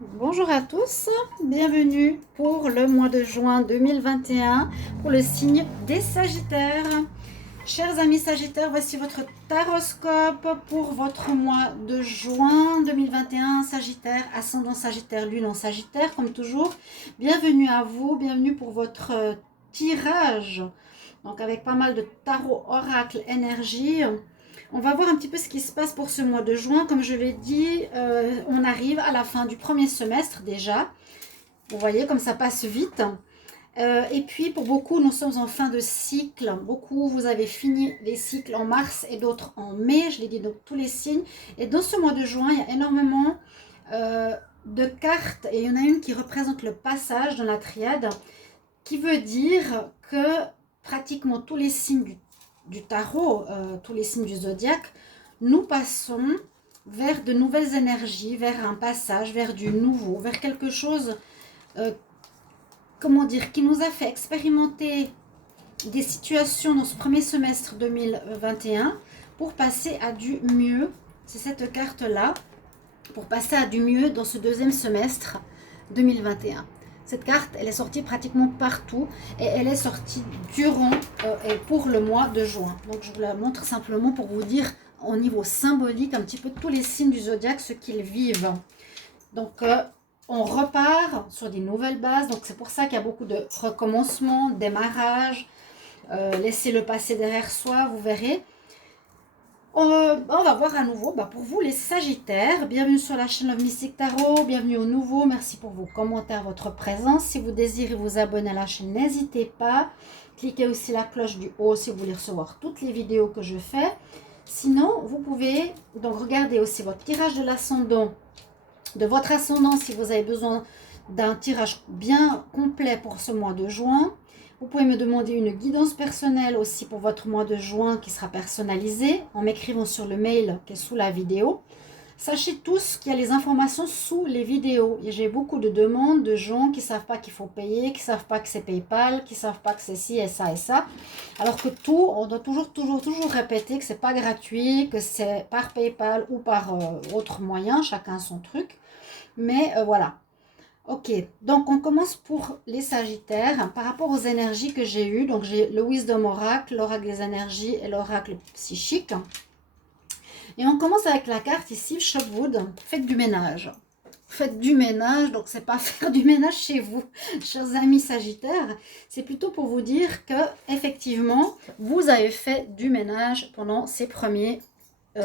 Bonjour à tous, bienvenue pour le mois de juin 2021 pour le signe des Sagittaires. Chers amis Sagittaires, voici votre taroscope pour votre mois de juin 2021. Sagittaire, ascendant Sagittaire, lune en Sagittaire, comme toujours. Bienvenue à vous, bienvenue pour votre tirage. Donc avec pas mal de tarot, oracle, énergie. On va voir un petit peu ce qui se passe pour ce mois de juin. Comme je l'ai dit, on arrive à la fin du premier semestre déjà. Vous voyez comme ça passe vite. Et puis pour beaucoup, nous sommes en fin de cycle. Beaucoup, vous avez fini les cycles en mars et d'autres en mai. Je l'ai dit, donc tous les signes. Et dans ce mois de juin, il y a énormément de cartes. Et il y en a une qui représente le passage dans la triade, qui veut dire que pratiquement tous les signes du tarot, tous les signes du zodiaque, nous passons vers de nouvelles énergies, vers un passage, vers du nouveau, vers quelque chose, comment dire, qui nous a fait expérimenter des situations dans ce premier semestre 2021 pour passer à du mieux. C'est cette carte-là, pour passer à du mieux dans ce deuxième semestre 2021. Cette carte, elle est sortie pratiquement partout et elle est sortie durant et pour le mois de juin. Donc je vous la montre simplement pour vous dire au niveau symbolique un petit peu tous les signes du zodiaque, ce qu'ils vivent. Donc on repart sur des nouvelles bases. Donc c'est pour ça qu'il y a beaucoup de recommencements, démarrages, laisser le passé derrière soi, vous verrez. On va voir à nouveau pour vous les Sagittaires. Bienvenue sur la chaîne Love Mystic Tarot, bienvenue au nouveau. Merci pour vos commentaires, votre présence. Si vous désirez vous abonner à la chaîne, n'hésitez pas. Cliquez aussi la cloche du haut si vous voulez recevoir toutes les vidéos que je fais. Sinon, vous pouvez donc regarder aussi votre tirage de l'ascendant, de votre ascendant si vous avez besoin d'un tirage bien complet pour ce mois de juin. Vous pouvez me demander une guidance personnelle aussi pour votre mois de juin qui sera personnalisée en m'écrivant sur le mail qui est sous la vidéo. Sachez tous qu'il y a les informations sous les vidéos. J'ai beaucoup de demandes de gens qui ne savent pas qu'il faut payer, qui ne savent pas que c'est PayPal, qui ne savent pas que c'est ci et ça et ça. Alors que tout, on doit toujours répéter que ce n'est pas gratuit, que c'est par PayPal ou par autre moyen, chacun son truc. Mais voilà. Ok, donc on commence pour les Sagittaires par rapport aux énergies que j'ai eues. Donc j'ai le Wisdom Oracle, l'Oracle des énergies et l'Oracle psychique. Et on commence avec la carte ici, Shopwood, faites du ménage. Faites du ménage, donc c'est pas faire du ménage chez vous, chers amis Sagittaires. C'est plutôt pour vous dire que effectivement, vous avez fait du ménage pendant ces premiers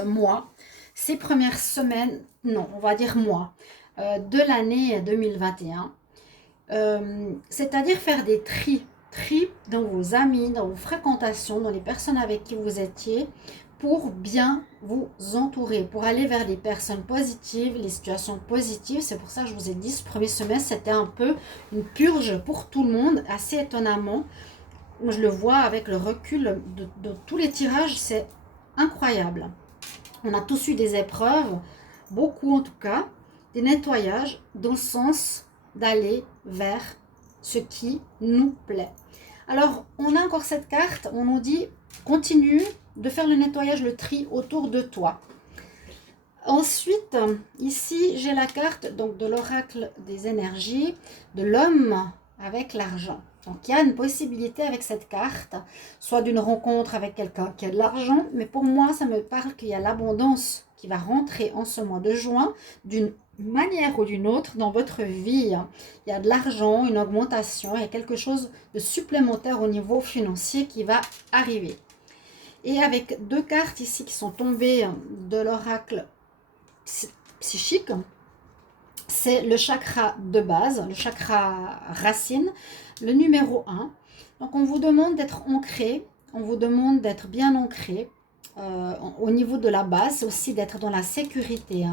mois, ces premières semaines, non, on va dire mois, de l'année 2021. C'est-à-dire faire des tri dans vos amis, dans vos fréquentations, dans les personnes avec qui vous étiez, pour bien vous entourer, pour aller vers les personnes positives, les situations positives. C'est pour ça que je vous ai dit, ce premier semestre, c'était un peu une purge pour tout le monde, assez étonnamment. Je le vois avec le recul de tous les tirages, c'est incroyable. On a tous eu des épreuves, beaucoup en tout cas, des nettoyages dans le sens d'aller vers ce qui nous plaît. Alors, on a encore cette carte, on nous dit continue de faire le nettoyage, le tri autour de toi. Ensuite, ici, j'ai la carte donc de l'oracle des énergies, de l'homme avec l'argent. Donc, il y a une possibilité avec cette carte, soit d'une rencontre avec quelqu'un qui a de l'argent, mais pour moi, ça me parle qu'il y a l'abondance qui va rentrer en ce mois de juin d'une manière ou d'une autre dans votre vie. Il y a de l'argent, une augmentation, il y a quelque chose de supplémentaire au niveau financier qui va arriver. Et avec deux cartes ici qui sont tombées de l'oracle psychique, c'est le chakra de base, le chakra racine, le numéro 1. Donc on vous demande d'être ancré, on vous demande d'être bien ancré au niveau de la base, c'est aussi d'être dans la sécurité.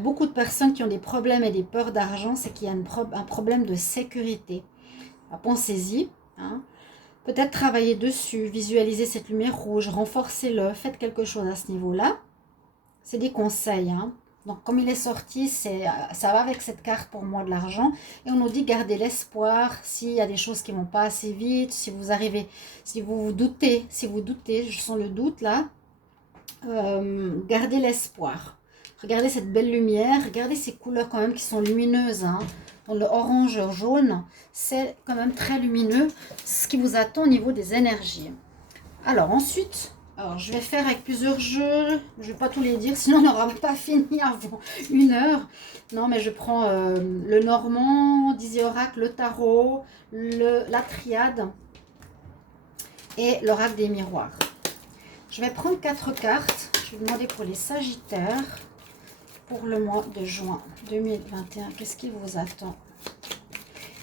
Beaucoup de personnes qui ont des problèmes et des peurs d'argent, c'est qu'il y a un problème de sécurité. Pensez-y. Peut-être travailler dessus, visualiser cette lumière rouge, renforcez-le, faites quelque chose à ce niveau-là. C'est des conseils. Donc comme il est sorti, ça va avec cette carte pour moi de l'argent. Et on nous dit garder l'espoir s'il y a des choses qui ne vont pas assez vite, si vous arrivez, si vous doutez, je sens le doute là, gardez l'espoir. Regardez cette belle lumière. Regardez ces couleurs quand même qui sont lumineuses. Hein. Dans le orange jaune, c'est quand même très lumineux. Ce qui vous attend au niveau des énergies. Alors ensuite, je vais faire avec plusieurs jeux. Je ne vais pas tous les dire, sinon on n'aura pas fini avant 1 heure. Non, mais je prends le normand, Dizzy Oracle, le tarot, la triade et l'oracle des miroirs. Je vais prendre 4 cartes. Je vais demander pour les Sagittaires pour le mois de juin 2021. Qu'est-ce qui vous attend?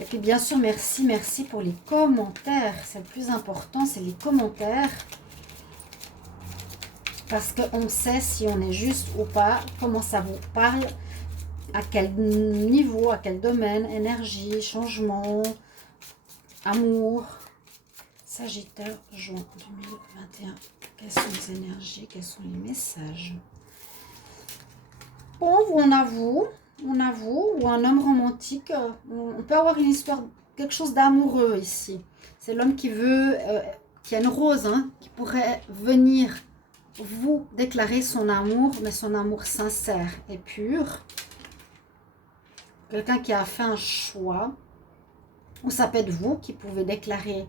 Et puis bien sûr, merci pour les commentaires. C'est le plus important, c'est les commentaires. Parce qu'on sait si on est juste ou pas, comment ça vous parle, à quel niveau, à quel domaine, énergie, changement, amour. Sagittaire, juin 2021. Quelles sont les énergies, quels sont les messages? Bon, on avoue, ou un homme romantique, on peut avoir une histoire, quelque chose d'amoureux ici. C'est l'homme qui veut, qui a une rose, hein, qui pourrait venir vous déclarer son amour, mais son amour sincère et pur. Quelqu'un qui a fait un choix, ou ça peut être vous qui pouvez déclarer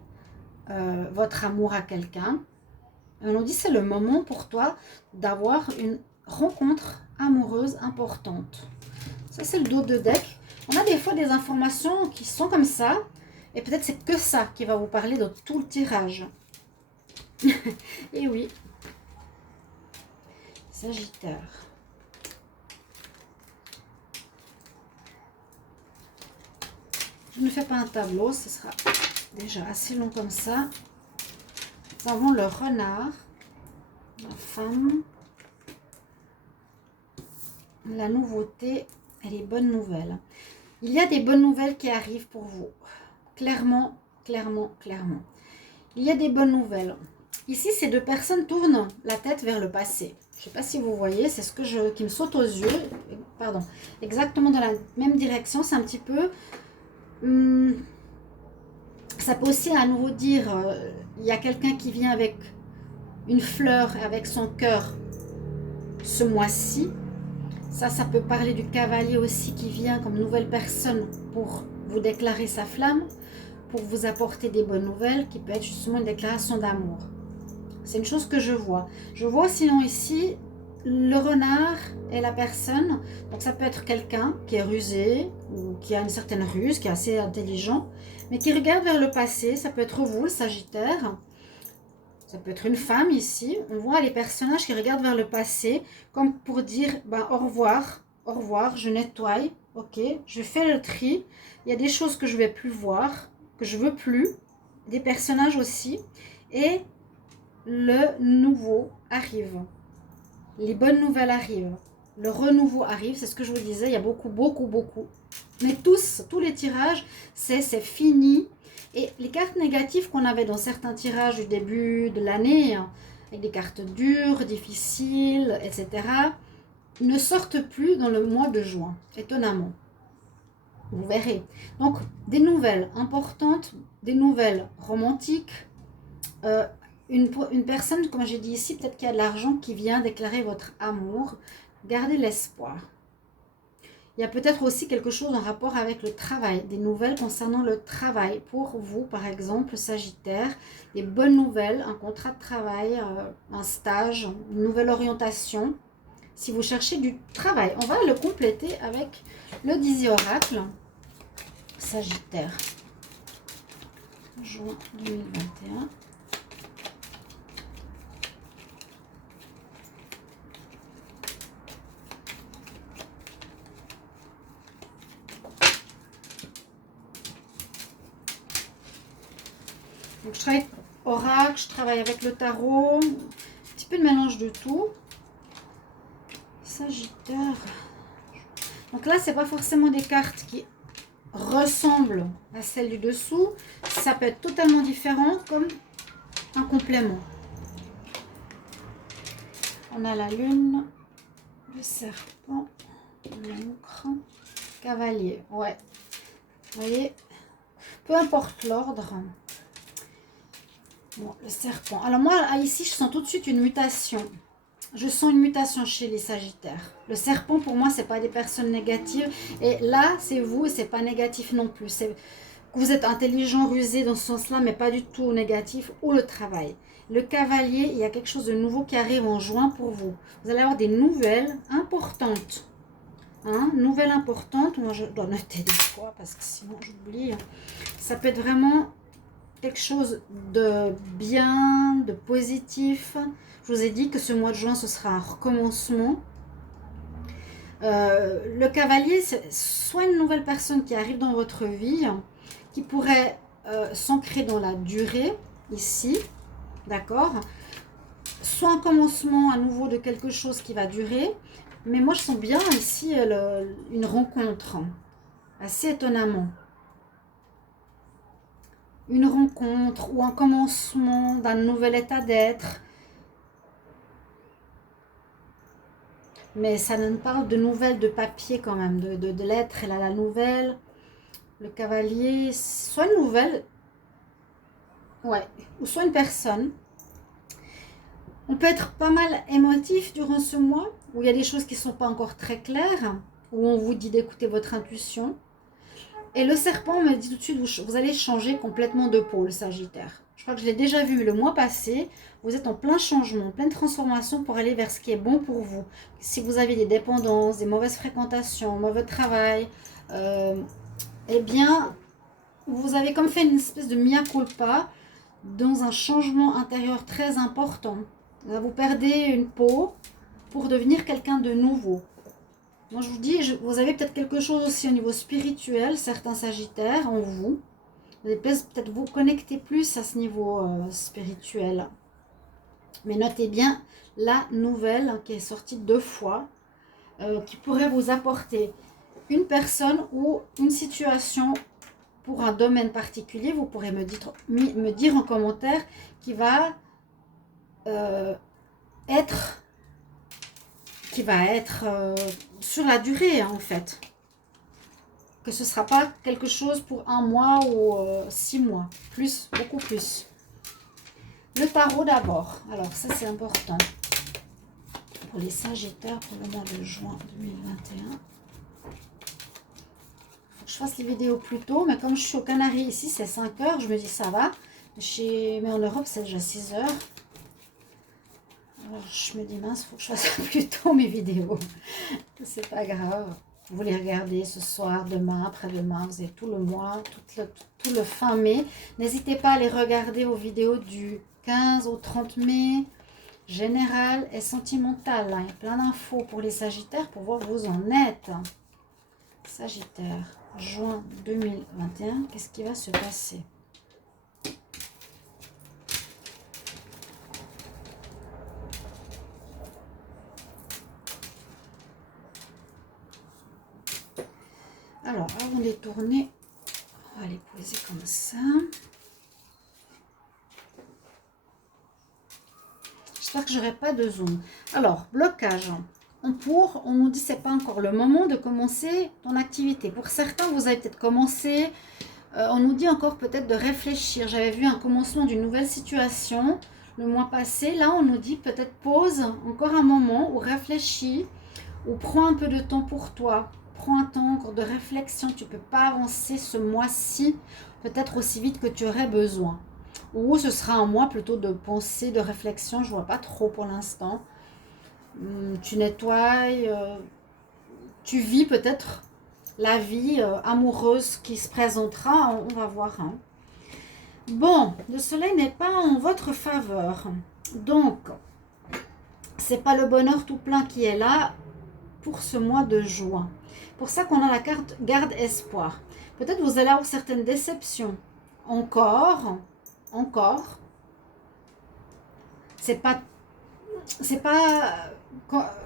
votre amour à quelqu'un. On nous dit c'est le moment pour toi d'avoir une rencontre amoureuse importante. Ça c'est le dos de deck. On a des fois des informations qui sont comme ça, et peut-être c'est que ça qui va vous parler de tout le tirage. Et oui. Sagittaire. Je ne fais pas un tableau, ce sera déjà assez long comme ça. Nous avons le renard, la femme, la nouveauté et les bonnes nouvelles. Il y a des bonnes nouvelles qui arrivent pour vous. Clairement. Il y a des bonnes nouvelles. Ici, ces 2 personnes tournent la tête vers le passé. Je ne sais pas si vous voyez, c'est ce qui me saute aux yeux. Pardon. Exactement dans la même direction. C'est un petit peu... ça peut aussi à nouveau dire, il y a quelqu'un qui vient avec une fleur, avec son cœur ce mois-ci. Ça peut parler du cavalier aussi qui vient comme nouvelle personne pour vous déclarer sa flamme, pour vous apporter des bonnes nouvelles, qui peut être justement une déclaration d'amour. C'est une chose que je vois. Je vois sinon ici le renard et la personne. Donc ça peut être quelqu'un qui est rusé ou qui a une certaine ruse, qui est assez intelligent, mais qui regarde vers le passé. Ça peut être vous, le Sagittaire. Ça peut être une femme ici. On voit les personnages qui regardent vers le passé comme pour dire au revoir, je nettoie, ok, je fais le tri. Il y a des choses que je ne vais plus voir, que je ne veux plus, des personnages aussi. Et le nouveau arrive. Les bonnes nouvelles arrivent. Le renouveau arrive, c'est ce que je vous disais, il y a beaucoup. Mais tous les tirages, c'est fini. Et les cartes négatives qu'on avait dans certains tirages du début de l'année, avec des cartes dures, difficiles, etc., ne sortent plus dans le mois de juin, étonnamment. Vous verrez. Donc, des nouvelles importantes, des nouvelles romantiques. Une personne, comme j'ai dit ici, peut-être qu'il y a de l'argent qui vient déclarer votre amour. Gardez l'espoir. Il y a peut-être aussi quelque chose en rapport avec le travail, des nouvelles concernant le travail. Pour vous, par exemple, Sagittaire, des bonnes nouvelles, un contrat de travail, un stage, une nouvelle orientation. Si vous cherchez du travail, on va le compléter avec le Dizzy Oracle. Sagittaire, juin 2021. Donc, je travaille avec oracle, je travaille avec le tarot, un petit peu de mélange de tout. Sagittaire. Donc là, c'est pas forcément des cartes qui ressemblent à celles du dessous. Ça peut être totalement différent, comme un complément. On a la lune, le serpent, l'encre, cavalier. Ouais. Vous voyez, peu importe l'ordre. Bon, le serpent. Alors moi, ici, je sens tout de suite une mutation. je sens une mutation chez les Sagittaires. Le serpent, pour moi, c'est pas des personnes négatives. Et là, c'est vous et c'est pas négatif non plus. C'est que vous êtes intelligent, rusé dans ce sens-là, mais pas du tout négatif. Ou le travail. Le cavalier, il y a quelque chose de nouveau qui arrive en juin pour vous. Vous allez avoir des nouvelles importantes. Hein, nouvelles importantes. Moi, je dois noter des fois parce que sinon, j'oublie. Ça peut être vraiment quelque chose de bien, de positif. Je vous ai dit que ce mois de juin, ce sera un recommencement. Le cavalier, c'est soit une nouvelle personne qui arrive dans votre vie, qui pourrait s'ancrer dans la durée, ici, d'accord, soit un commencement à nouveau de quelque chose qui va durer, mais moi je sens bien ici une rencontre, assez étonnamment. Une rencontre ou un commencement d'un nouvel état d'être. Mais ça nous parle de nouvelles de papier quand même, de lettres. Elle a la nouvelle, le cavalier, soit une nouvelle, ouais, ou soit une personne. On peut être pas mal émotif durant ce mois, où il y a des choses qui ne sont pas encore très claires, où on vous dit d'écouter votre intuition. Et le serpent me dit tout de suite, vous allez changer complètement de pôle, Sagittaire. Je crois que je l'ai déjà vu le mois passé. Vous êtes en plein changement, en pleine transformation pour aller vers ce qui est bon pour vous. Si vous avez des dépendances, des mauvaises fréquentations, mauvais travail, eh bien, vous avez comme fait une espèce de mea culpa dans un changement intérieur très important. Vous perdez une peau pour devenir quelqu'un de nouveau. Moi, je vous dis, vous avez peut-être quelque chose aussi au niveau spirituel, certains Sagittaires en vous. Vous allez peut-être vous connecter plus à ce niveau spirituel. Mais notez bien la nouvelle qui est sortie 2 fois, qui pourrait vous apporter une personne ou une situation pour un domaine particulier. Vous pourrez me dire en commentaire qui va être sur la durée, hein, en fait. Que ce ne sera pas quelque chose pour 1 mois ou 6 mois. Plus, beaucoup plus. Le tarot d'abord. Alors, ça, c'est important. Pour les Sagittaires, pour le mois de juin 2021. Il faut que je fasse les vidéos plus tôt. Mais comme je suis aux Canaries ici, c'est 5 heures. Je me dis, ça va. Mais en Europe, c'est déjà 6 heures. Alors, je me dis, mince, il faut que je fasse plus tôt mes vidéos. C'est pas grave. Vous les regardez ce soir, demain, après-demain. Vous avez tout le mois, tout le fin mai. N'hésitez pas à les regarder aux vidéos du 15 au 30 mai. Général et sentimental. Il y a plein d'infos pour les Sagittaires pour voir où vous en êtes. Sagittaire, juin 2021. Qu'est-ce qui va se passer ? Alors, avant de les tourner, on va les poser comme ça. J'espère que j'aurai pas de zoom. Alors, blocage. On nous dit que ce n'est pas encore le moment de commencer ton activité. Pour certains, vous avez peut-être commencé. On nous dit encore peut-être de réfléchir. J'avais vu un commencement d'une nouvelle situation le mois passé. Là, on nous dit peut-être pause encore un moment ou réfléchis ou prends un peu de temps pour toi. Prends un temps encore de réflexion. Tu ne peux pas avancer ce mois-ci peut-être aussi vite que tu aurais besoin. Ou ce sera un mois plutôt de pensée, de réflexion. Je ne vois pas trop pour l'instant. Tu nettoies, tu vis peut-être la vie amoureuse qui se présentera. On va voir. Hein. Bon, le soleil n'est pas en votre faveur. Donc, c'est pas le bonheur tout plein qui est là pour ce mois de juin. Pour ça qu'on a la carte garde espoir. Peut-être vous allez avoir certaines déceptions. Encore. C'est pas,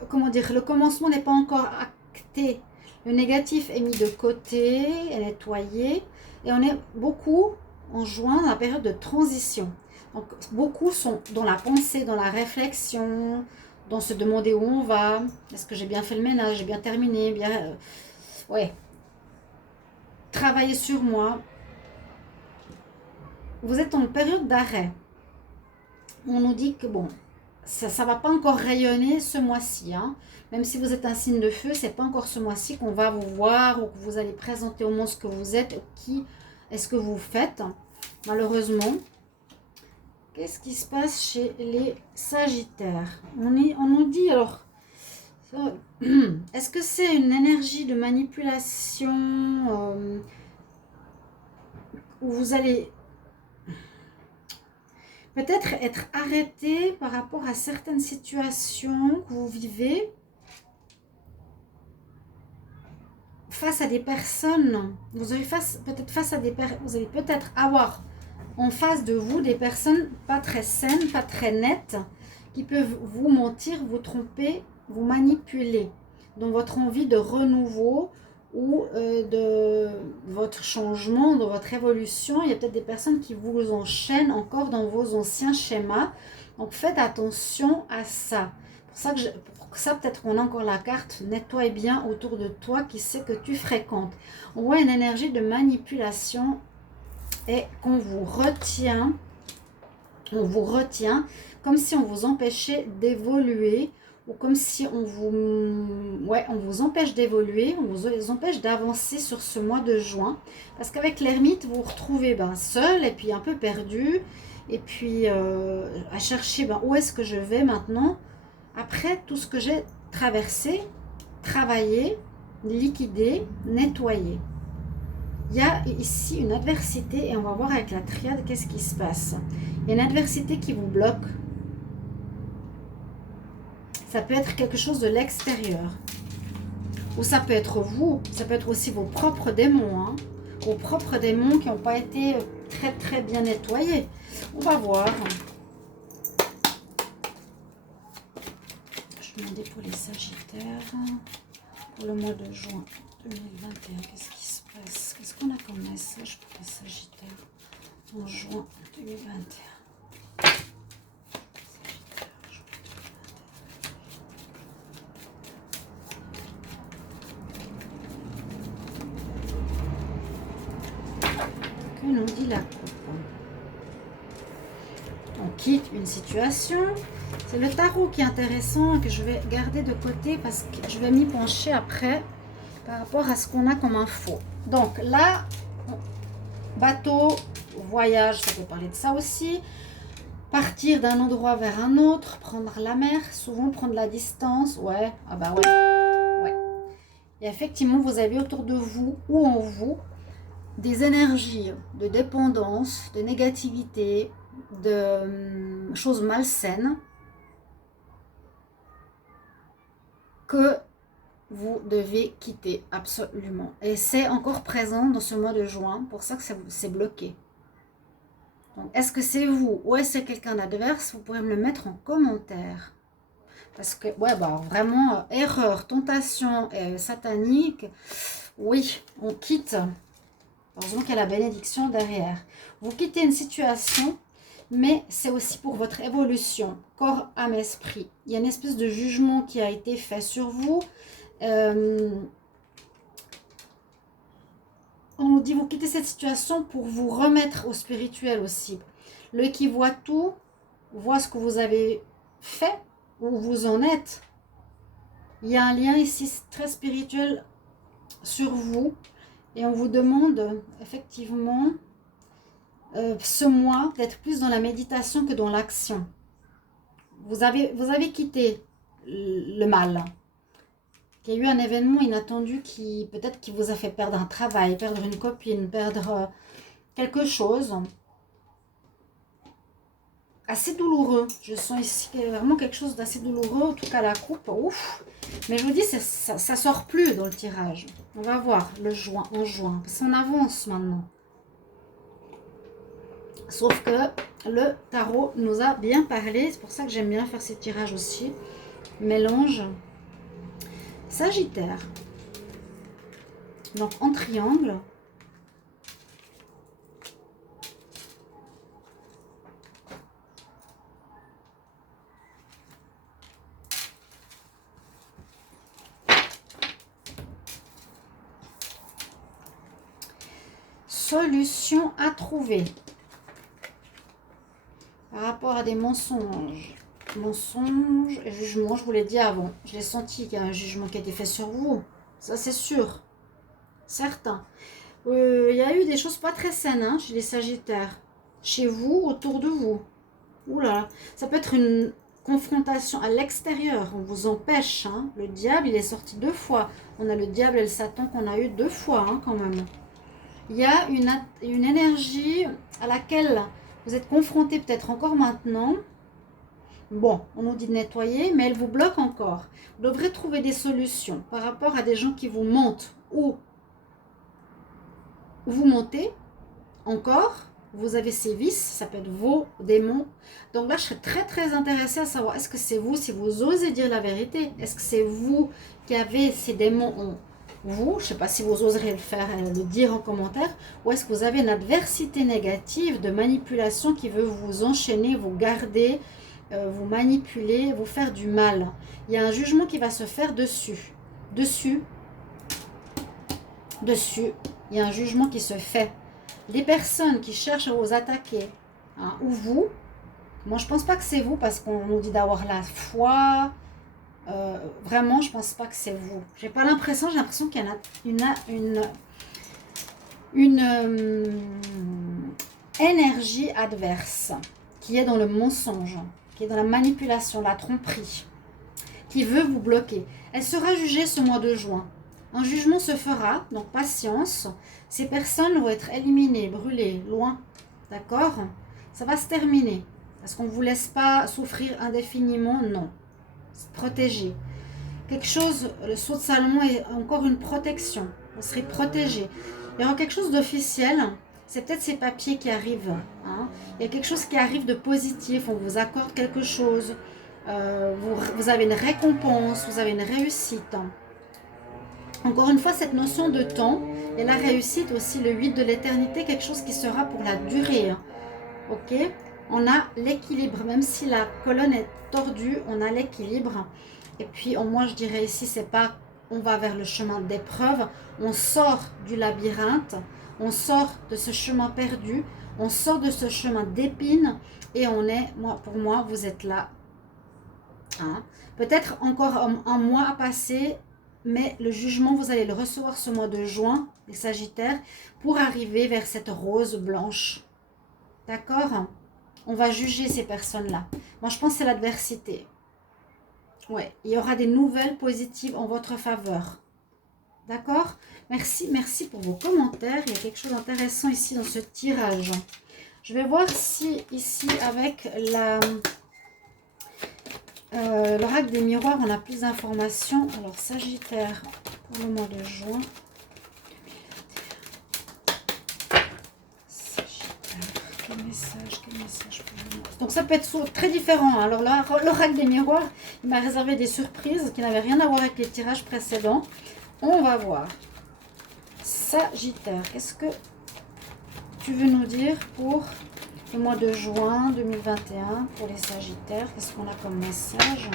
comment dire, le commencement n'est pas encore acté. Le négatif est mis de côté, est nettoyé. Et on est beaucoup en juin dans la période de transition. Donc, beaucoup sont dans la pensée, dans la réflexion, dans se demander où on va. Est-ce que j'ai bien fait le ménage, j'ai bien terminé, bien... ouais. Travailler sur moi. Vous êtes en période d'arrêt. On nous dit que bon, ça va pas encore rayonner ce mois-ci, hein. Même si vous êtes un signe de feu, c'est pas encore ce mois-ci qu'on va vous voir ou que vous allez présenter au monde ce que vous êtes, qui est-ce que vous faites, malheureusement. Qu'est-ce qui se passe chez les Sagittaires? On nous dit alors, est-ce que c'est une énergie de manipulation où vous allez peut-être être arrêté par rapport à certaines situations que vous vivez face à des personnes. Vous allez vous allez peut-être avoir en face de vous des personnes pas très saines, pas très nettes, qui peuvent vous mentir, vous tromper, vous manipuler dans votre envie de renouveau ou de votre changement, de votre évolution. Il y a peut-être des personnes qui vous enchaînent encore dans vos anciens schémas. Donc faites attention à ça. Pour ça peut-être qu'on a encore la carte nettoie bien autour de toi, qui sait que tu fréquentes. On voit une énergie de manipulation et qu'on vous retient. On vous retient comme si on vous empêchait d'évoluer, ou comme si on vous empêche d'évoluer, on vous empêche d'avancer sur ce mois de juin. Parce qu'avec l'ermite, vous vous retrouvez seul et puis un peu perdu, et puis à chercher où est-ce que je vais maintenant, après tout ce que j'ai traversé, travaillé, liquidé, nettoyé. Il y a ici une adversité et on va voir avec la triade qu'est-ce qui se passe. Il y a une adversité qui vous bloque. Ça peut être quelque chose de l'extérieur. Ou ça peut être vous, ça peut être aussi vos propres démons. Hein, vos propres démons qui n'ont pas été très très bien nettoyés. On va voir. Je vais demander pour les Sagittaires. Pour le mois de juin 2021, qu'est-ce qui se passe? Qu'est-ce qu'on a comme message pour les Sagittaires en juin 2021? Que nous dit la coupe? On quitte une situation. C'est le tarot qui est intéressant et que je vais garder de côté parce que je vais m'y pencher après par rapport à ce qu'on a comme info. Donc là, bateau, voyage, ça peut parler de ça aussi. Partir d'un endroit vers un autre, prendre la mer, souvent prendre la distance. Ouais, ah bah ouais. Et effectivement, vous avez autour de vous ou en vous des énergies de dépendance, de négativité, de choses malsaines que vous devez quitter absolument. Et c'est encore présent dans ce mois de juin, pour ça que c'est bloqué. Donc, est-ce que c'est vous ou est-ce que c'est quelqu'un d'adverse? Vous pourrez me le mettre en commentaire. Parce que, vraiment, erreur, tentation satanique, oui, on quitte. Heureusement qu'il y a la bénédiction derrière. Vous quittez une situation, mais c'est aussi pour votre évolution, corps, âme, esprit. Il y a une espèce de jugement qui a été fait sur vous. On nous dit vous quittez cette situation pour vous remettre au spirituel aussi. Le qui voit tout, voit ce que vous avez fait, où vous en êtes. Il y a un lien ici très spirituel sur vous. Et on vous demande effectivement ce mois d'être plus dans la méditation que dans l'action. Vous avez quitté le mal. Il y a eu un événement inattendu qui peut-être qui vous a fait perdre un travail, perdre une copine, perdre quelque chose. Assez douloureux. Je sens ici vraiment quelque chose d'assez douloureux. En tout cas, la coupe, ouf. Mais je vous dis, ça sort plus dans le tirage. On va voir en juin. Parce qu'on avance maintenant. Sauf que le tarot nous a bien parlé. C'est pour ça que j'aime bien faire ces tirages aussi. Mélange. Sagittaire. Donc en triangle. Solution à trouver par rapport à des mensonges. Mensonge et jugement, je vous l'ai dit avant. Je l'ai senti qu'il y a un jugement qui a été fait sur vous. Ça, c'est sûr. Certain. Il y a eu des choses pas très saines hein, chez les Sagittaires. Chez vous, autour de vous. Oula, ça peut être une confrontation à l'extérieur. On vous empêche. Hein. Le diable, il est sorti 2 fois. On a le diable et le Satan qu'on a eu 2 fois hein, quand même. Il y a une énergie à laquelle vous êtes confronté peut-être encore maintenant. Bon, on nous dit de nettoyer, mais elle vous bloque encore. Vous devrez trouver des solutions par rapport à des gens qui vous mentent ou vous mentez encore. Vous avez ces vices, ça peut être vos démons. Donc là, je serais très très intéressée à savoir, est-ce que c'est vous, si vous osez dire la vérité, est-ce que c'est vous qui avez ces démons en vous, je ne sais pas si vous oserez le faire, le dire en commentaire, ou est-ce que vous avez une adversité négative de manipulation qui veut vous enchaîner, vous garder, vous manipuler, vous faire du mal. Il y a un jugement qui va se faire dessus. Dessus. Il y a un jugement qui se fait. Les personnes qui cherchent à vous attaquer, hein, ou vous, moi je pense pas que c'est vous parce qu'on nous dit d'avoir la foi. Vraiment, je pense pas que c'est vous. J'ai pas l'impression, j'ai l'impression qu'il y a une énergie adverse qui est dans le mensonge, qui est dans la manipulation, la tromperie, qui veut vous bloquer. Elle sera jugée ce mois de juin. Un jugement se fera, donc patience. Ces personnes vont être éliminées, brûlées, loin. D'accord? Ça va se terminer. Est-ce qu'on ne vous laisse pas souffrir indéfiniment? Non. Protégé. Quelque chose, le sceau de Salomon est encore une protection. Vous serez protégé. Il y aura quelque chose d'officiel. C'est peut-être ces papiers qui arrivent. Hein. Il y a quelque chose qui arrive de positif. On vous accorde quelque chose. Vous avez une récompense. Vous avez une réussite. Encore une fois, cette notion de temps et la réussite aussi, le 8 de l'éternité, quelque chose qui sera pour la durée. Hein. Ok? On a l'équilibre. Même si la colonne est tordue, on a l'équilibre. Et puis, moi, je dirais ici, c'est pas on va vers le chemin d'épreuve. On sort du labyrinthe. On sort de ce chemin perdu. On sort de ce chemin d'épines. Et on est, pour moi, vous êtes là. Hein? Peut-être encore un mois à passer. Mais le jugement, vous allez le recevoir ce mois de juin, les Sagittaires, pour arriver vers cette rose blanche. D'accord? On va juger ces personnes-là. Moi, je pense que c'est l'adversité. Ouais, il y aura des nouvelles positives en votre faveur. D'accord? Merci pour vos commentaires. Il y a quelque chose d'intéressant ici dans ce tirage. Je vais voir si ici, avec l'oracle des miroirs, on a plus d'informations. Alors, Sagittaire, pour le mois de juin. Quel message pour moi. Donc ça peut être très différent. Alors l'oracle des miroirs, il m'a réservé des surprises qui n'avaient rien à voir avec les tirages précédents. On va voir. Sagittaire, qu'est-ce que tu veux nous dire pour le mois de juin 2021 pour les Sagittaires? Qu'est-ce qu'on a comme message?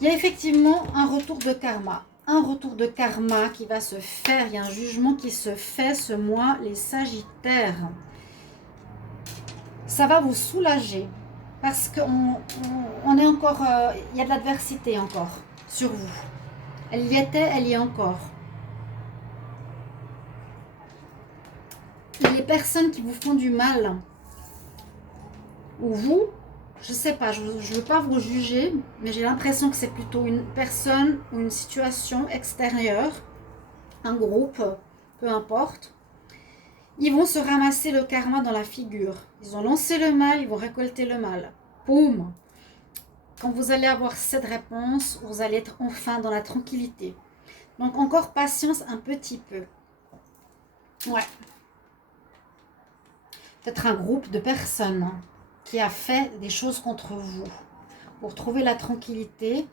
Il y a effectivement un retour de karma. Un retour de karma qui va se faire. Il y a un jugement qui se fait ce mois, les Sagittaires. Ça va vous soulager. Parce qu'on est encore... il y a de l'adversité encore sur vous. Elle y était, elle y est encore. Les personnes qui vous font du mal, ou vous, je ne sais pas, je ne veux pas vous juger, mais j'ai l'impression que c'est plutôt une personne ou une situation extérieure, un groupe, peu importe. Ils vont se ramasser le karma dans la figure. Ils ont lancé le mal, ils vont récolter le mal. Boum! Quand vous allez avoir cette réponse, vous allez être enfin dans la tranquillité. Donc encore patience un petit peu. Ouais. Peut-être un groupe de personnes qui a fait des choses contre vous pour trouver la tranquillité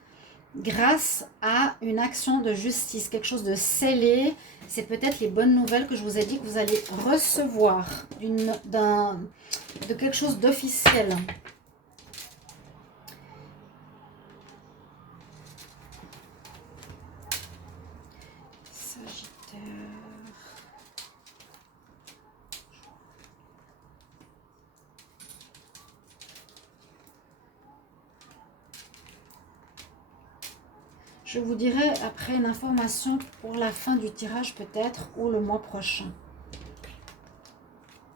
grâce à une action de justice, quelque chose de scellé. C'est peut-être les bonnes nouvelles que je vous ai dit que vous allez recevoir de quelque chose d'officiel. Je vous dirai après une information pour la fin du tirage peut-être ou le mois prochain.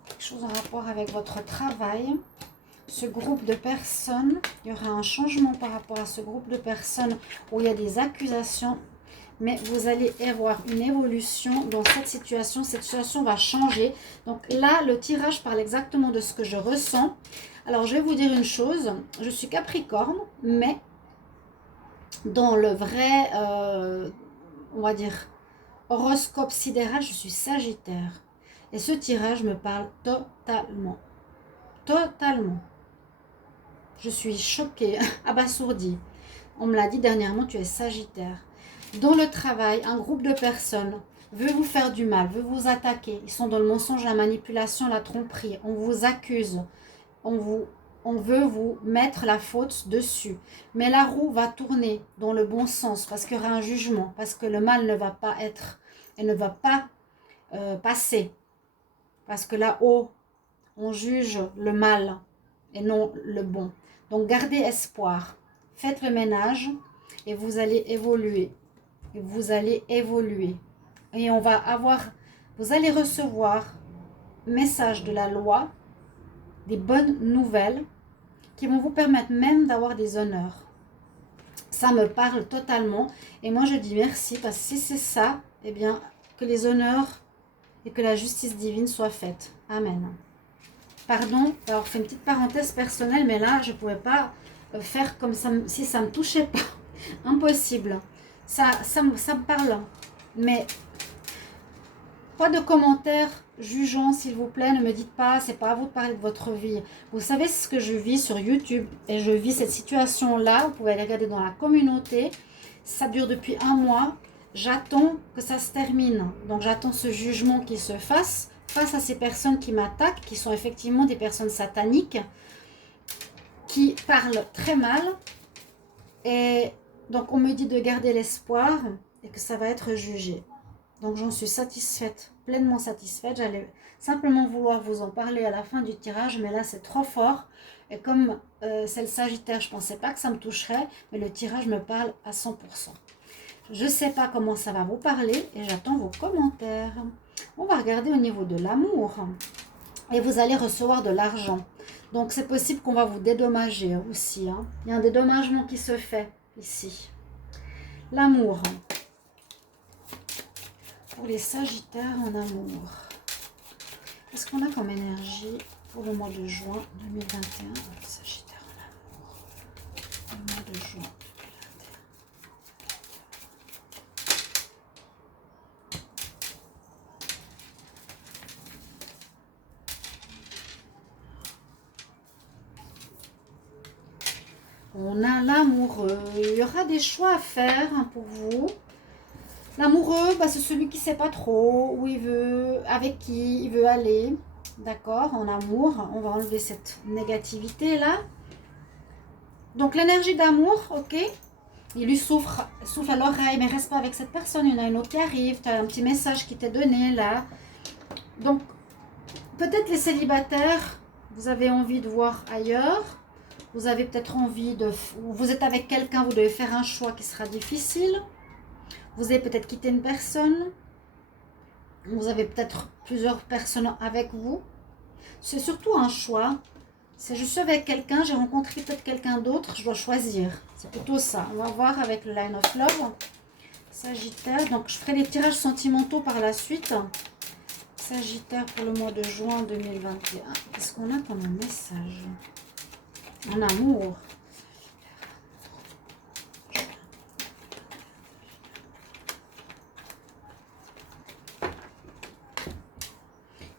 Quelque chose en rapport avec votre travail. Ce groupe de personnes, il y aura un changement par rapport à ce groupe de personnes où il y a des accusations. Mais vous allez avoir une évolution dans cette situation. Cette situation va changer. Donc là, le tirage parle exactement de ce que je ressens. Alors, je vais vous dire une chose. Je suis Capricorne, mais dans le vrai, on va dire, horoscope sidéral, je suis Sagittaire. Et ce tirage me parle totalement. Totalement. Je suis choquée, abasourdie. On me l'a dit dernièrement, tu es Sagittaire. Dans le travail, un groupe de personnes veut vous faire du mal, veut vous attaquer. Ils sont dans le mensonge, la manipulation, la tromperie. On vous accuse. On veut vous mettre la faute dessus. Mais la roue va tourner dans le bon sens parce qu'il y aura un jugement, parce que le mal ne va pas être et ne va pas passer. Parce que là-haut, on juge le mal et non le bon. Donc gardez espoir. Faites le ménage et vous allez évoluer. Et vous allez évoluer. Et vous allez recevoir message de la loi, des bonnes nouvelles qui vont vous permettre même d'avoir des honneurs. Ça me parle totalement. Et moi, je dis merci parce que si c'est ça, eh bien, que les honneurs et que la justice divine soient faites. Amen. Pardon, alors fais une petite parenthèse personnelle, mais là, je ne pouvais pas faire comme ça, si ça ne me touchait pas. Impossible. Ça me parle. Mais pas de commentaires jugeants, s'il vous plaît. Ne me dites pas, c'est pas à vous de parler de votre vie. Vous savez ce que je vis sur YouTube et je vis cette situation-là. Vous pouvez aller regarder dans la communauté. Ça dure depuis un mois. J'attends que ça se termine. Donc j'attends ce jugement qui se fasse face à ces personnes qui m'attaquent, qui sont effectivement des personnes sataniques, qui parlent très mal. Et donc on me dit de garder l'espoir et que ça va être jugé. Donc j'en suis satisfaite, pleinement satisfaite. J'allais simplement vouloir vous en parler à la fin du tirage, mais là c'est trop fort. Et comme c'est le Sagittaire, je ne pensais pas que ça me toucherait, mais le tirage me parle à 100%. Je ne sais pas comment ça va vous parler et j'attends vos commentaires. On va regarder au niveau de l'amour. Et vous allez recevoir de l'argent. Donc c'est possible qu'on va vous dédommager aussi. Hein. Il y a un dédommagement qui se fait ici. L'amour. Pour les Sagittaires en amour. Qu'est-ce qu'on a comme énergie pour le mois de juin 2021? Sagittaire en amour. Le mois de juin 2021. On a l'amoureux. Il y aura des choix à faire pour vous. L'amoureux, c'est celui qui ne sait pas trop où il veut, avec qui il veut aller. D'accord, en amour. On va enlever cette négativité-là. Donc, l'énergie d'amour, ok. Il lui souffle à l'oreille, mais reste pas avec cette personne. Il y en a une autre qui arrive. Tu as un petit message qui t'est donné là. Donc, peut-être les célibataires, vous avez envie de voir ailleurs. Vous avez peut-être envie de... Vous êtes avec quelqu'un, vous devez faire un choix qui sera difficile. Vous avez peut-être quitté une personne. Vous avez peut-être plusieurs personnes avec vous. C'est surtout un choix. Si je suis avec quelqu'un, j'ai rencontré peut-être quelqu'un d'autre, je dois choisir. C'est plutôt ça. On va voir avec le Line of Love. Sagittaire. Donc, je ferai les tirages sentimentaux par la suite. Sagittaire pour le mois de juin 2021. Qu'est-ce qu'on a comme message ? En amour.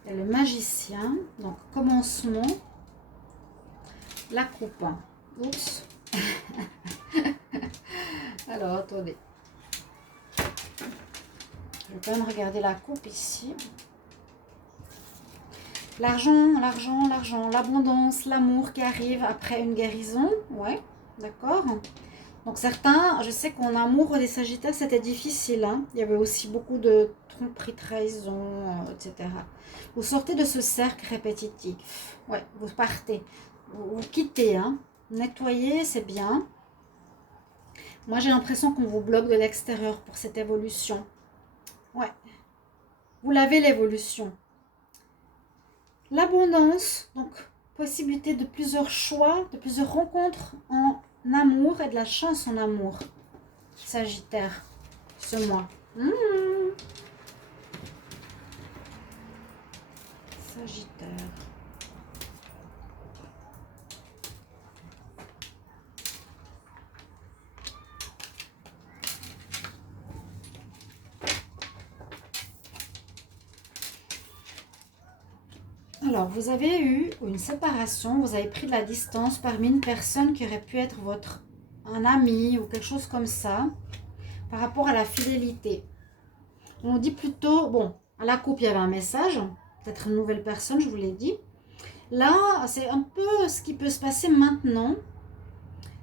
Il y a le magicien. Donc, commencement. La coupe. Oups. Alors, attendez. Je vais quand même regarder la coupe ici. L'argent, l'argent, l'argent, l'abondance, l'amour qui arrive après une guérison. Ouais, d'accord. Donc certains, je sais qu'en amour des Sagittaires, c'était difficile. Hein. Il y avait aussi beaucoup de tromperie, trahison, etc. Vous sortez de ce cercle répétitif. Ouais, vous partez. Vous quittez. Hein. Nettoyer, c'est bien. Moi, j'ai l'impression qu'on vous bloque de l'extérieur pour cette évolution. Ouais. Vous l'avez, l'évolution. L'abondance, donc possibilité de plusieurs choix, de plusieurs rencontres en amour et de la chance en amour. Sagittaire, ce mois. Sagittaire. Alors, vous avez eu une séparation, vous avez pris de la distance parmi une personne qui aurait pu être un ami ou quelque chose comme ça, par rapport à la fidélité. On dit plutôt, bon, à la coupe, il y avait un message, peut-être une nouvelle personne, je vous l'ai dit. Là, c'est un peu ce qui peut se passer maintenant,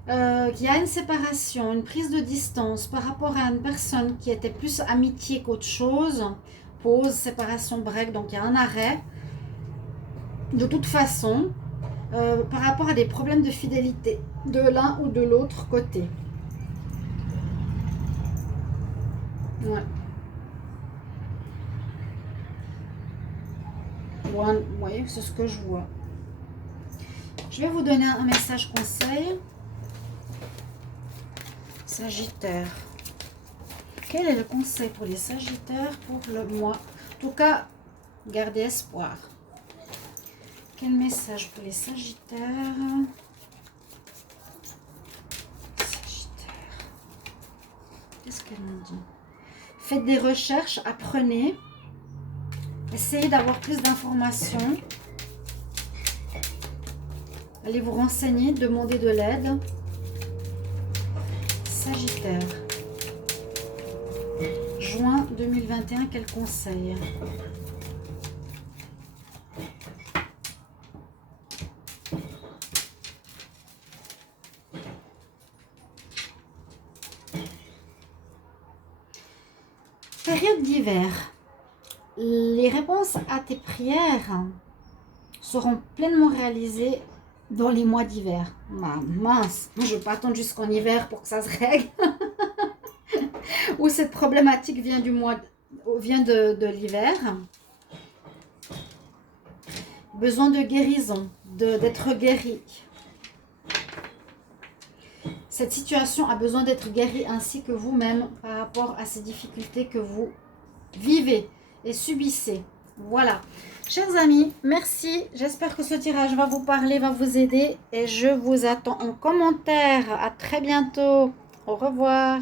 qu'il y a une séparation, une prise de distance par rapport à une personne qui était plus amitié qu'autre chose. Pause, séparation, break, donc il y a un arrêt. De toute façon, par rapport à des problèmes de fidélité de l'un ou de l'autre côté. Ouais. Oui, c'est ce que je vois. Je vais vous donner un message conseil. Sagittaire. Quel est le conseil pour les Sagittaires pour le mois? En tout cas, gardez espoir. Quel message pour les Sagittaires? Sagittaire. Qu'est-ce qu'elle nous dit? Faites des recherches, apprenez. Essayez d'avoir plus d'informations. Allez vous renseigner, demandez de l'aide. Sagittaire. Juin 2021, quel conseil? Période d'hiver. Les réponses à tes prières seront pleinement réalisées dans les mois d'hiver. Mince, je ne vais pas attendre jusqu'en hiver pour que ça se règle. Ou cette problématique vient de l'hiver. Besoin de guérison, d'être guéri. Cette situation a besoin d'être guérie ainsi que vous-même par rapport à ces difficultés que vous vivez et subissez. Voilà. Chers amis, merci. J'espère que ce tirage va vous parler, va vous aider. Et je vous attends en commentaire. À très bientôt. Au revoir.